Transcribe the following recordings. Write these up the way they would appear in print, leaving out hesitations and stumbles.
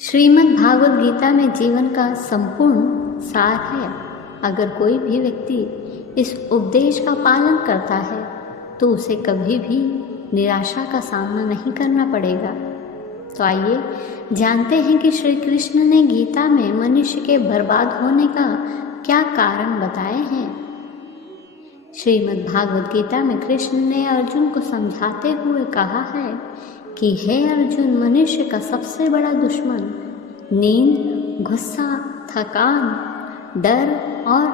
श्रीमद् भागवत गीता में जीवन का संपूर्ण सार है। अगर कोई भी व्यक्ति इस उपदेश का पालन करता है तो उसे कभी भी निराशा का सामना नहीं करना पड़ेगा। तो आइए जानते हैं कि श्री कृष्ण ने गीता में मनुष्य के बर्बाद होने का क्या कारण बताए हैं। श्रीमद् भागवत गीता में कृष्ण ने अर्जुन को समझाते हुए कहा है कि हे अर्जुन, मनुष्य का सबसे बड़ा दुश्मन नींद, गुस्सा, थकान, डर और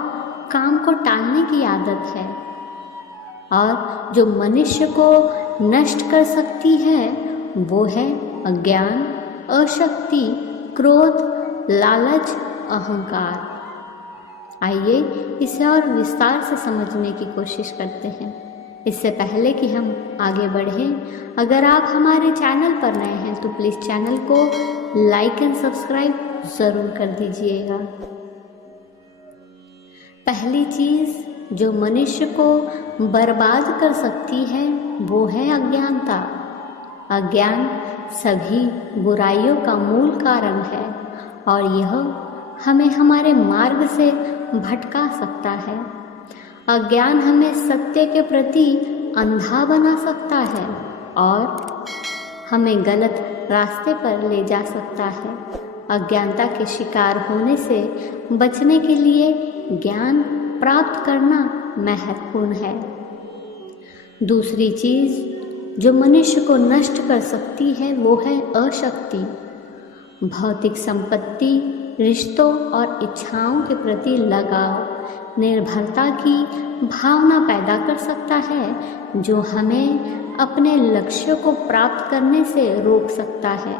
काम को टालने की आदत है। और जो मनुष्य को नष्ट कर सकती है वो है अज्ञान, अशक्ति, क्रोध, लालच, अहंकार। आइए इसे और विस्तार से समझने की कोशिश करते हैं। इससे पहले कि हम आगे बढ़ें, अगर आप हमारे चैनल पर नए हैं तो प्लीज़ चैनल को लाइक एंड सब्सक्राइब ज़रूर कर दीजिएगा। पहली चीज़ जो मनुष्य को बर्बाद कर सकती है वो है अज्ञानता। अज्ञान सभी बुराइयों का मूल कारण है और यह हमें हमारे मार्ग से भटका सकता है। अज्ञान हमें सत्य के प्रति अंधा बना सकता है और हमें गलत रास्ते पर ले जा सकता है। अज्ञानता के शिकार होने से बचने के लिए ज्ञान प्राप्त करना महत्वपूर्ण है। दूसरी चीज़ जो मनुष्य को नष्ट कर सकती है वो है अशक्ति। भौतिक संपत्ति, रिश्तों और इच्छाओं के प्रति लगाव निर्भरता की भावना पैदा कर सकता है जो हमें अपने लक्ष्य को प्राप्त करने से रोक सकता है।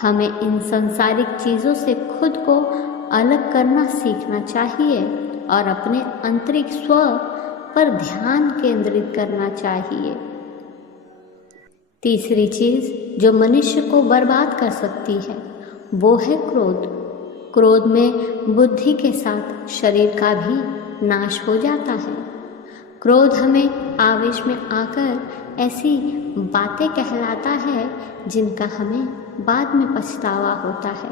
हमें इन सांसारिक चीज़ों से खुद को अलग करना सीखना चाहिए और अपने आंतरिक स्व पर ध्यान केंद्रित करना चाहिए। तीसरी चीज़ जो मनुष्य को बर्बाद कर सकती है वो है क्रोध। क्रोध में बुद्धि के साथ शरीर का भी नाश हो जाता है। क्रोध हमें आवेश में आकर ऐसी बातें कहलाता है जिनका हमें बाद में पछतावा होता है।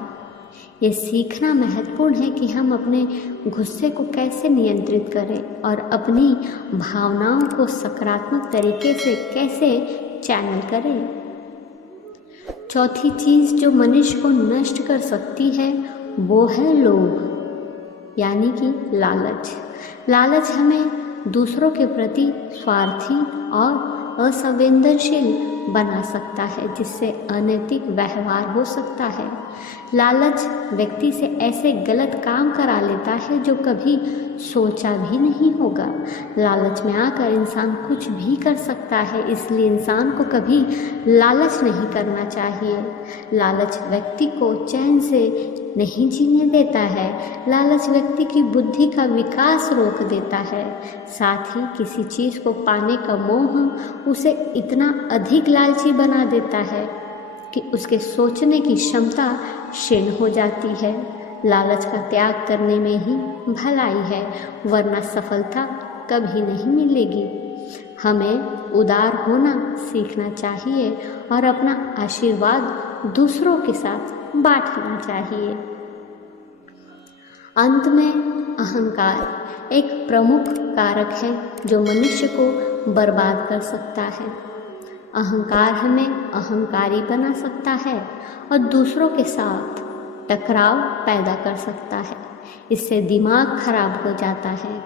ये सीखना महत्वपूर्ण है कि हम अपने गुस्से को कैसे नियंत्रित करें और अपनी भावनाओं को सकारात्मक तरीके से कैसे चैनल करें। चौथी चीज़ जो मनुष्य को नष्ट कर सकती है वो है लोभ यानी कि लालच। लालच हमें दूसरों के प्रति स्वार्थी और असंवेदनशील बना सकता है जिससे अनैतिक व्यवहार हो सकता है। लालच व्यक्ति से ऐसे गलत काम करा लेता है जो कभी सोचा भी नहीं होगा। लालच में आकर इंसान कुछ भी कर सकता है, इसलिए इंसान को कभी लालच नहीं करना चाहिए। लालच व्यक्ति को चैन से नहीं जीने देता है। लालच व्यक्ति की बुद्धि का विकास रोक देता है। साथ ही किसी चीज़ को पाने का मोह उसे इतना अधिक लालची बना देता है कि उसके सोचने की क्षमता क्षीण हो जाती है। लालच का त्याग करने में ही भलाई है, वरना सफलता कभी नहीं मिलेगी। हमें उदार होना सीखना चाहिए और अपना आशीर्वाद दूसरों के साथ बांटना चाहिए। अंत में अहंकार एक प्रमुख कारक है जो मनुष्य को बर्बाद कर सकता है। अहंकार हमें अहंकारी बना सकता है और दूसरों के साथ टकराव पैदा कर सकता है। इससे दिमाग खराब हो जाता है।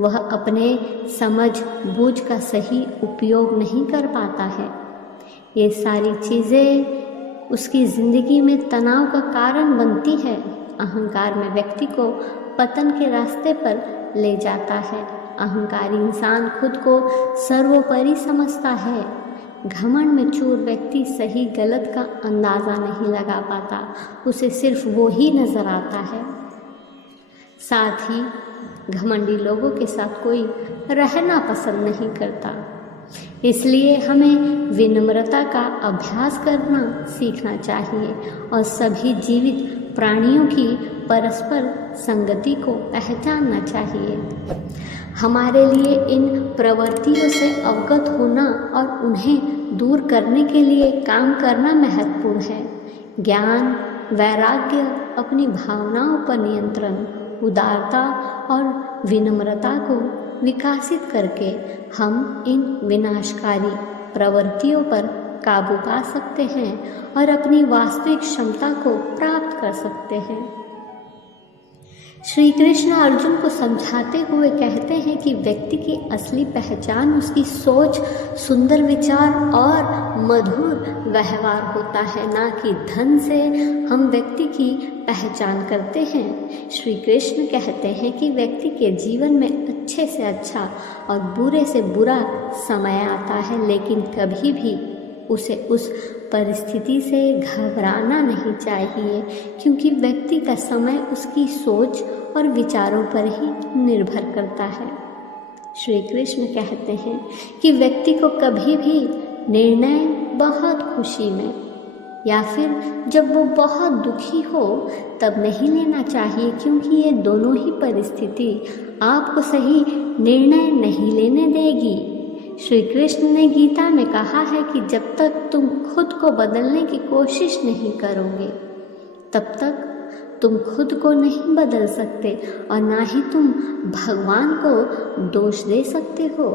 वह अपने समझ बूझ का सही उपयोग नहीं कर पाता है। ये सारी चीज़ें उसकी ज़िंदगी में तनाव का कारण बनती है। अहंकार में व्यक्ति को पतन के रास्ते पर ले जाता है। अहंकारी इंसान खुद को सर्वोपरि समझता है। घमंड में चूर व्यक्ति सही गलत का अंदाज़ा नहीं लगा पाता, उसे सिर्फ वो ही नज़र आता है। साथ ही घमंडी लोगों के साथ कोई रहना पसंद नहीं करता। इसलिए हमें विनम्रता का अभ्यास करना सीखना चाहिए और सभी जीवित प्राणियों की परस्पर संगति को पहचानना चाहिए। हमारे लिए इन प्रवृत्तियों से अवगत होना और उन्हें दूर करने के लिए काम करना महत्वपूर्ण है। ज्ञान, वैराग्य, अपनी भावनाओं पर नियंत्रण, उदारता और विनम्रता को विकसित करके हम इन विनाशकारी प्रवृत्तियों पर काबू पा सकते हैं और अपनी वास्तविक क्षमता को प्राप्त कर सकते हैं। श्री कृष्ण अर्जुन को समझाते हुए कहते हैं कि व्यक्ति की असली पहचान उसकी सोच, सुंदर विचार और मधुर व्यवहार होता है, ना कि धन से हम व्यक्ति की पहचान करते हैं। श्री कृष्ण कहते हैं कि व्यक्ति के जीवन में अच्छे से अच्छा और बुरे से बुरा समय आता है, लेकिन कभी भी उसे उस परिस्थिति से घबराना नहीं चाहिए, क्योंकि व्यक्ति का समय उसकी सोच और विचारों पर ही निर्भर करता है। श्री कृष्ण कहते हैं कि व्यक्ति को कभी भी निर्णय बहुत खुशी में या फिर जब वो बहुत दुखी हो तब नहीं लेना चाहिए, क्योंकि ये दोनों ही परिस्थिति आपको सही निर्णय नहीं लेने देगी। श्री कृष्ण ने गीता में कहा है कि जब तक तुम खुद को बदलने की कोशिश नहीं करोगे तब तक तुम खुद को नहीं बदल सकते और ना ही तुम भगवान को दोष दे सकते हो।